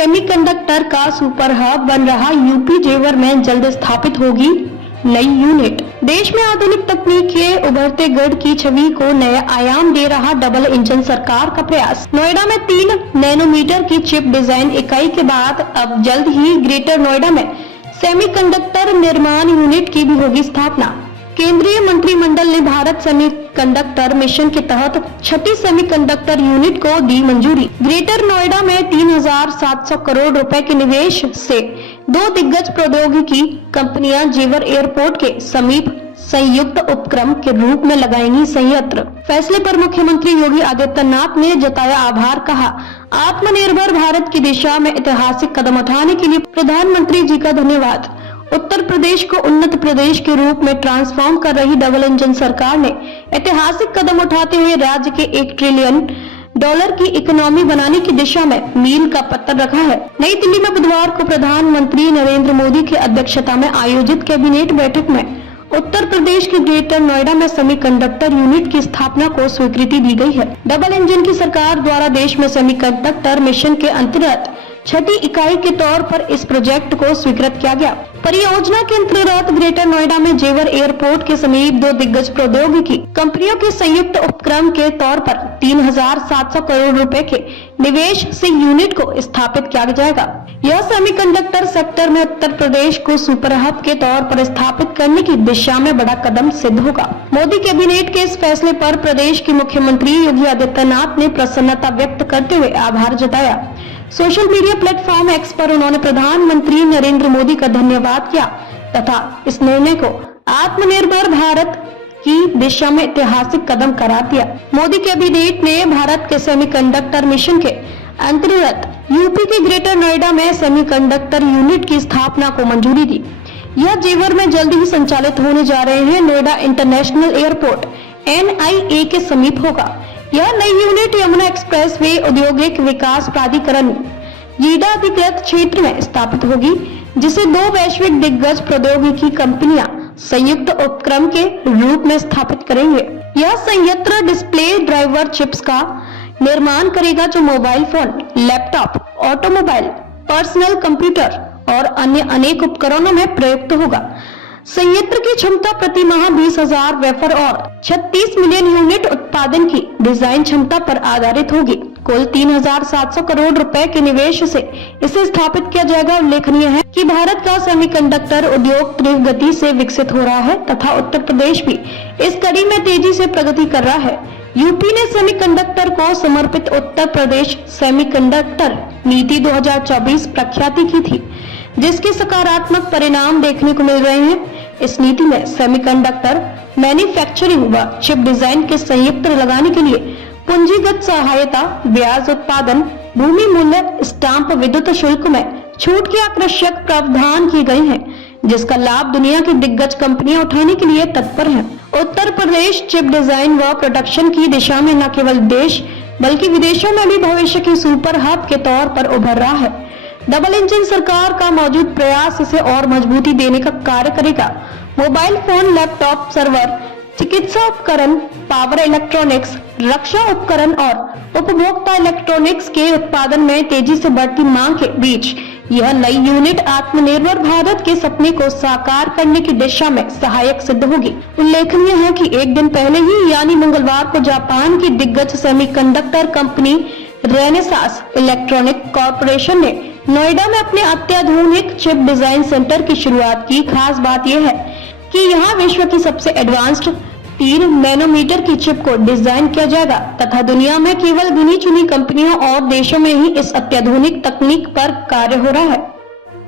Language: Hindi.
सेमीकंडक्टर का सुपर हब बन रहा यूपी जेवर में जल्द स्थापित होगी नई यूनिट। देश में आधुनिक तकनीक के उभरते गढ़ की छवि को नया आयाम दे रहा डबल इंजन सरकार का प्रयास। नोएडा में 3 नैनोमीटर की चिप डिजाइन इकाई के बाद अब जल्द ही ग्रेटर नोएडा में सेमीकंडक्टर निर्माण यूनिट की भी होगी स्थापना। केंद्रीय मंत्रिमंडल ने भारत सेमीकंडक्टर मिशन के तहत 6ठी सेमीकंडक्टर यूनिट को दी मंजूरी। ग्रेटर नोएडा में 3,700 करोड़ रुपए के निवेश से 2 दिग्गज प्रौद्योगिकी कंपनियां जेवर एयरपोर्ट के समीप संयुक्त उपक्रम के रूप में लगाएंगी संयंत्र। फैसले पर मुख्यमंत्री योगी आदित्यनाथ ने जताया आभार, कहा आत्मनिर्भर भारत की दिशा में ऐतिहासिक कदम उठाने के लिए प्रधानमंत्री जी का धन्यवाद। उत्तर प्रदेश को उन्नत प्रदेश के रूप में ट्रांसफॉर्म कर रही डबल इंजन सरकार ने ऐतिहासिक कदम उठाते हुए राज्य के $1 ट्रिलियन की इकोनॉमी बनाने की दिशा में मील का पत्थर रखा है। नई दिल्ली में बुधवार को प्रधानमंत्री नरेंद्र मोदी की अध्यक्षता में आयोजित कैबिनेट बैठक में उत्तर प्रदेश के ग्रेटर नोएडा में सेमीकंडक्टर यूनिट की स्थापना को स्वीकृति दी गई है। डबल इंजन की सरकार द्वारा देश में सेमीकंडक्टर मिशन के अंतर्गत 6ठी इकाई के तौर पर इस प्रोजेक्ट को स्वीकृत किया गया। परियोजना के अंतर्गत ग्रेटर नोएडा में जेवर एयरपोर्ट के समीप 2 दिग्गज प्रौद्योगिकी कंपनियों के संयुक्त उपक्रम के तौर पर 3,700 करोड़ रुपए के निवेश से यूनिट को स्थापित किया जाएगा। यह सेमीकंडक्टर सेक्टर में उत्तर प्रदेश को सुपर हब के तौर पर स्थापित करने की दिशा में बड़ा कदम सिद्ध होगा। मोदी कैबिनेट के इस फैसले पर प्रदेश के मुख्यमंत्री योगी आदित्यनाथ ने प्रसन्नता व्यक्त करते हुए आभार जताया। सोशल मीडिया प्लेटफॉर्म एक्स पर उन्होंने प्रधानमंत्री नरेंद्र मोदी का धन्यवाद किया तथा इस निर्णय को आत्मनिर्भर भारत की दिशा में ऐतिहासिक कदम करार दिया। मोदी कैबिनेट ने भारत के सेमीकंडक्टर मिशन के अंतर्गत यूपी के ग्रेटर नोएडा में सेमीकंडक्टर यूनिट की स्थापना को मंजूरी दी। यह जेवर में जल्द ही संचालित होने जा रहे हैं। नोएडा इंटरनेशनल एयरपोर्ट NIA के समीप होगा। यह नई यूनिट यमुना एक्सप्रेसवे औद्योगिक विकास प्राधिकरण यीडा अधिकृत क्षेत्र में स्थापित होगी, जिसे 2 वैश्विक दिग्गज प्रौद्योगिकी कंपनियां संयुक्त उपक्रम के रूप में स्थापित करेंगे। यह संयंत्र डिस्प्ले ड्राइवर चिप्स का निर्माण करेगा, जो mobile phone, laptop, automobile, personal computer और अन्य अनेक उपकरणों में प्रयुक्त होगा। संयंत्र की क्षमता प्रति माह 20,000 वेफर और 36 मिलियन यूनिट उत्पादन की डिजाइन क्षमता पर आधारित होगी। कुल 3,700 करोड़ रुपए के निवेश से इसे स्थापित किया जाएगा। उल्लेखनीय है कि भारत का सेमीकंडक्टर उद्योग तीव्र गति से विकसित हो रहा है तथा उत्तर प्रदेश भी इस कड़ी में तेजी से प्रगति कर रहा है। यूपी ने सेमीकंडक्टर को समर्पित उत्तर प्रदेश सेमीकंडक्टर नीति 2024 प्रख्याति की थी, जिसके सकारात्मक परिणाम देखने को मिल रहे हैं। इस नीति में सेमीकंडक्टर मैन्युफैक्चरिंग व चिप डिजाइन के संयंत्र लगाने के लिए पूंजीगत सहायता, ब्याज उत्पादन, भूमि मूल्य, स्टाम्प, विद्युत शुल्क में छूट के आकर्षक प्रावधान किए गए हैं, जिसका लाभ दुनिया की दिग्गज कंपनियां उठाने के लिए तत्पर हैं। उत्तर प्रदेश चिप डिजाइन व प्रोडक्शन की दिशा में न केवल देश बल्कि विदेशों में भी भविष्य की सुपर हब के तौर पर उभर रहा है। डबल इंजन सरकार का मौजूद प्रयास इसे और मजबूती देने का कार्य करेगा। मोबाइल फोन, लैपटॉप, सर्वर, चिकित्सा उपकरण, पावर इलेक्ट्रॉनिक्स, रक्षा उपकरण और उपभोक्ता इलेक्ट्रॉनिक्स के उत्पादन में तेजी से बढ़ती मांग के बीच यह नई यूनिट आत्मनिर्भर भारत के सपने को साकार करने की दिशा में सहायक सिद्ध होगी। उल्लेखनीय है कि एक दिन पहले ही यानी मंगलवार को जापान की दिग्गज semiconductor company Renesas electronic corporation ने नोएडा में अपने अत्याधुनिक चिप डिजाइन सेंटर की शुरुआत की। खास बात यह है कि यहाँ विश्व की सबसे एडवांस्ड 3 नैनोमीटर की चिप को डिजाइन किया जाएगा तथा दुनिया में केवल गिनी चुनी कंपनियों और देशों में ही इस अत्याधुनिक तकनीक पर कार्य हो रहा है।